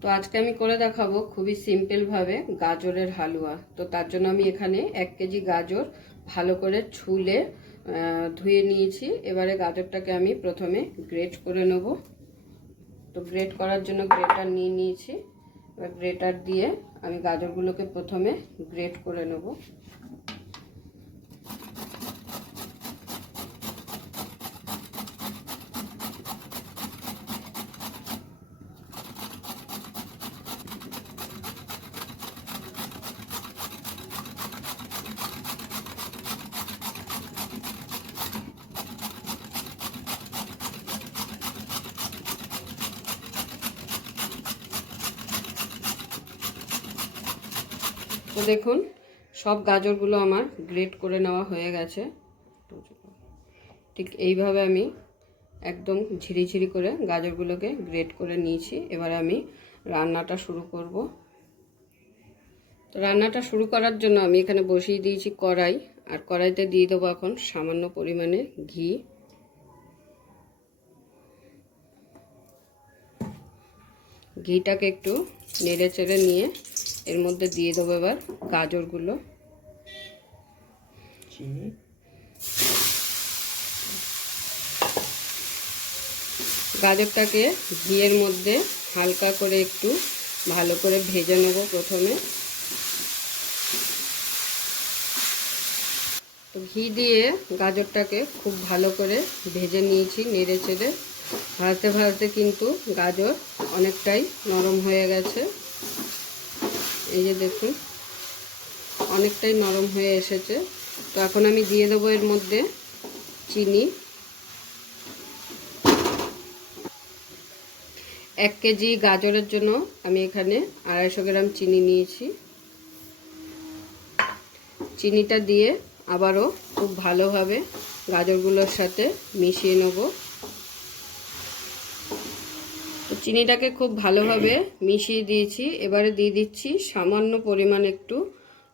তো আজকে আমি করে দেখাবো খুবই সিম্পল ভাবে গাজরের হালুয়া। তো তার জন্য আমি এখানে 1 কেজি গাজর ভালো করে ছুলে ধুয়ে নিয়েছি। এবারে গাজরটাকে আমি প্রথমে গ্রেট করে নেব। তো গ্রেট করার জন্য গ্রেটার নিয়ে নিয়েছি। এবার গ্রেটার দিয়ে আমি গাজরগুলোকে প্রথমে গ্রেট করে নেব। তো দেখুন সব গাজরগুলো আমার গ্রেট করে নেওয়া হয়ে গেছে। ঠিক এইভাবে আমি একদম ঝিরিঝিরি করে গাজরগুলোকে গ্রেট করে নিয়েছি। এবার আমি রান্নাটা শুরু করব। তো রান্নাটা শুরু করার জন্য আমি এখানে বসিয়ে দিয়েছি কড়াই, আর কড়াইতে দিয়ে দেবো এখন সামান্য পরিমাণে ঘি। ঘিটাকে একটু নেড়ে চেড়ে নিয়ে এর মধ্যে দিয়ে দেবো এবার গাজরগুলো। গাজরটাকে ঘিয়ের মধ্যে হালকা করে একটু ভালো করে ভেজে নেব প্রথমে। তো ঘি দিয়ে গাজরটাকে খুব ভালো করে ভেজে নিয়েছি নেড়ে চেড়ে। ভাজতে ভাজতে কিন্তু গাজর অনেকটাই নরম হয়ে গেছে। এই যে দেখুন অনেকটাই নরম হয়ে এসেছে। তো এখন আমি দিয়ে দেবো এর মধ্যে চিনি। 1 কেজি গাজরের জন্য আমি এখানে 250 গ্রাম চিনি নিয়েছি। চিনিটা দিয়ে আবারও খুব ভালোভাবে গাজরগুলোর সাথে মিশিয়ে নেব। তো চিনিটাকে খুব ভালোভাবে মিশিয়ে দিয়েছি। এবারে দিয়ে দিচ্ছি সামান্য পরিমাণ একটু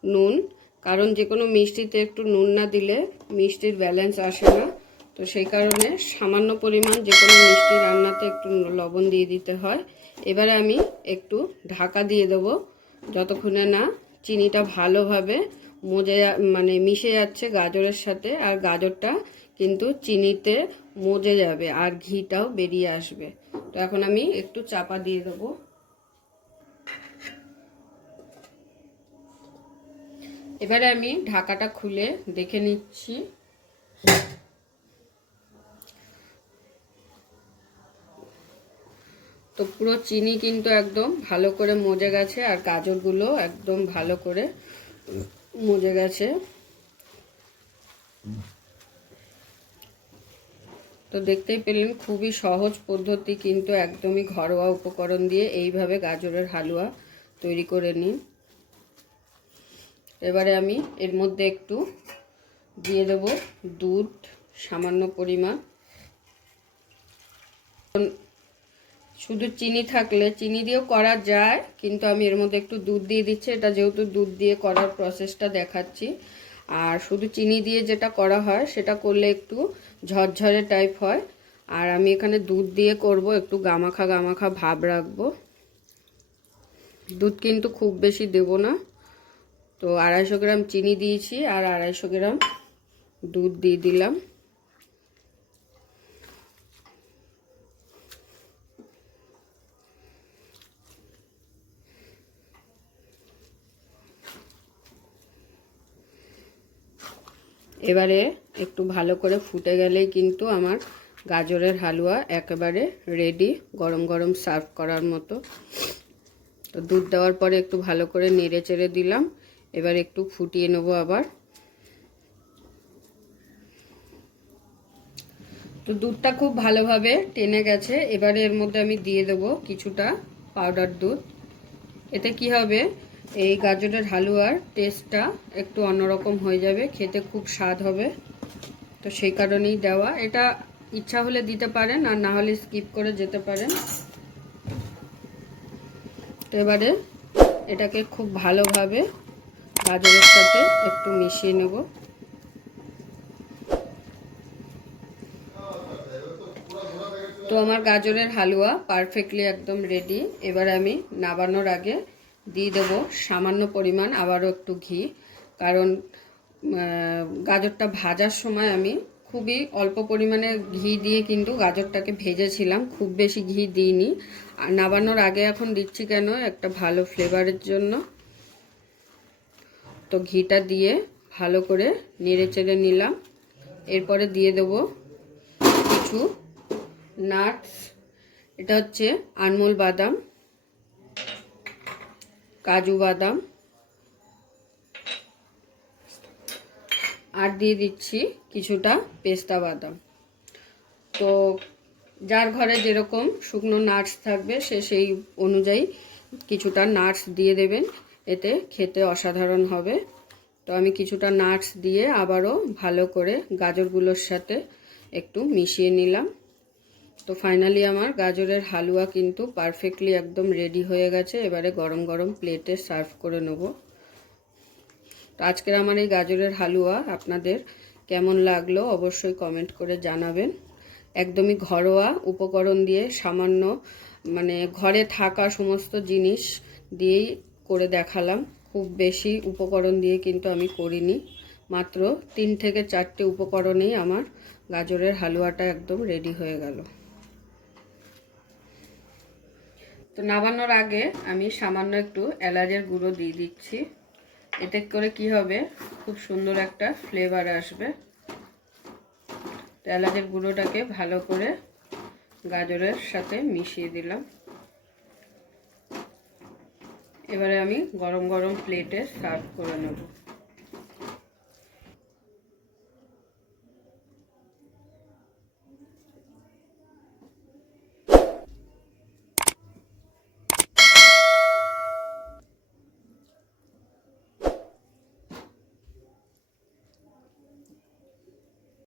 নুন, কারণ যে কোনো মিষ্টিতে একটু নুন না দিলে মিষ্টির ব্যালেন্স আসে না। তো সেই কারণে সামান্য পরিমাণ যে কোনো মিষ্টি রান্নাতে একটু লবণ দিয়ে দিতে হয়। এবারে আমি একটু ঢাকা দিয়ে দেবো যতক্ষণে না চিনিটা ভালোভাবে মিশে যাচ্ছে গাজরের সাথে, আর গাজরটা কিন্তু চিনিতে মজে যাবে আর ঘিটাও বেরিয়ে আসবে। তো এখন আমি একটু চাপা দিয়ে দেবো। এবারে আমি ঢাকাটা খুলে দেখে নিচ্ছি। তো পুরো চিনি কিন্তু একদম ভালো করে মজে গেছে আর গাজরগুলো একদম ভালো করে মজে গেছে। তো দেখতেই পেলেন খুবই সহজ পদ্ধতি, কিন্তু একদমই ঘরোয়া উপকরণ দিয়ে এইভাবে গাজরের হালুয়া তৈরি করে নিন। এবারে আমি এর মধ্যে একটু দিয়ে দেব দুধ সামান্য পরিমাণ। শুধু চিনি থাকলে চিনি দিয়েও করা যায়, কিন্তু আমি এর মধ্যে একটু দুধ দিয়ে দিচ্ছি। এটা যেহেতু দুধ দিয়ে করার প্রসেসটা দেখাচ্ছি, আর শুধু চিনি দিয়ে যেটা করা হয় সেটা করলে একটু ঝরঝরে টাইপ হয়, আর আমি এখানে দুধ দিয়ে করব, একটু গামাখা গামাখা ভাব রাখবো। দুধ কিন্তু খুব বেশি দেব না। তো 250 গ্রাম চিনি দিয়েছি আর 250 গ্রাম দুধ দিয়ে দিলাম। এবারে একটু ভালো করে ফুটে গেলেই কিন্তু আমার গাজরের হালুয়া একেবারে রেডি, গরম গরম সার্ভ করার মতো। তো দুধ দেওয়ার পরে একটু ভালো করে নেড়ে চেড়ে দিলাম। এবার একটু ফুটিয়ে নেব আবার। তো দুধটা খুব ভালোভাবে টেনে গেছে। এবারে এর মধ্যে আমি দিয়ে দেব কিছুটা পাউডার দুধ। এতে কি হবে, এই গাজরের হালুয়ার টেস্টটা একটু অন্যরকম হয়ে যাবে, খেতে খুব স্বাদ হবে। তো সেই কারণেই দেওয়া। এটা ইচ্ছা হলে দিতে পারেন, আর না হলে স্কিপ করে যেতে পারেন। তো এবারে এটাকে খুব ভালোভাবে গাজরের সাথে একটু মিশিয়ে নেব। তো আমার গাজরের হালুয়া পারফেক্টলি একদম রেডি। এবার আমি নাবানোর আগে দিয়ে দেবো সামান্য পরিমাণ আবারও একটু ঘি, কারণ গাজরটা ভাজার সময় আমি খুবই অল্প পরিমাণে ঘি দিয়ে কিন্তু গাজরটাকে ভেজেছিলাম, খুব বেশি ঘি দিইনি। আর নাবানোর আগে এখন দিচ্ছি কেন, একটা ভালো ফ্লেভারের জন্য। তো ঘিটা দিয়ে ভালো করে নেড়ে চেড়ে নিলাম। এরপরে দিয়ে দেবো কিছু নাটস। এটা হচ্ছে আনমোল বাদাম, কাজু বাদাম, আর দিয়ে দিচ্ছি কিছুটা পেস্তা বাদাম। তো যার ঘরে যেরকম শুকনো নাটস থাকবে সে সেই অনুযায়ী কিছুটা নাটস দিয়ে দেবেন, এতে খেতে অসাধারণ হবে। তো আমি কিছুটা নাটস দিয়ে আবারও ভালো করে গাজরগুলোর সাথে একটু মিশিয়ে নিলাম। তো ফাইনালি আমার গাজরের হালুয়া কিন্তু পারফেক্টলি একদম রেডি হয়ে গেছে। এবারে গরম গরম প্লেটে সার্ভ করে নেব। তো আজকের আমার এই গাজরের হালুয়া আপনাদের কেমন লাগলো অবশ্যই কমেন্ট করে জানাবেন। একদমই ঘরোয়া উপকরণ দিয়ে, সামান্য ঘরে থাকা সমস্ত জিনিস দিয়েই করে দেখালাম। খুব বেশি উপকরণ দিয়ে কিন্তু আমি করিনি, মাত্র 3 থেকে 4টে উপকরণেই আমার গাজরের হালুয়াটা একদম রেডি হয়ে গেল। তো নামানোর আগে আমি সামান্য একটু এলাচের গুঁড়ো দিয়ে দিচ্ছি। এতে করে কি হবে, খুব সুন্দর একটা ফ্লেভার আসবে। এলাচের গুঁড়োটাকে ভালো করে গাজরের সাথে মিশিয়ে দিলাম। এবারে আমি গরম গরম প্লেটে সার্ভ করে নেব।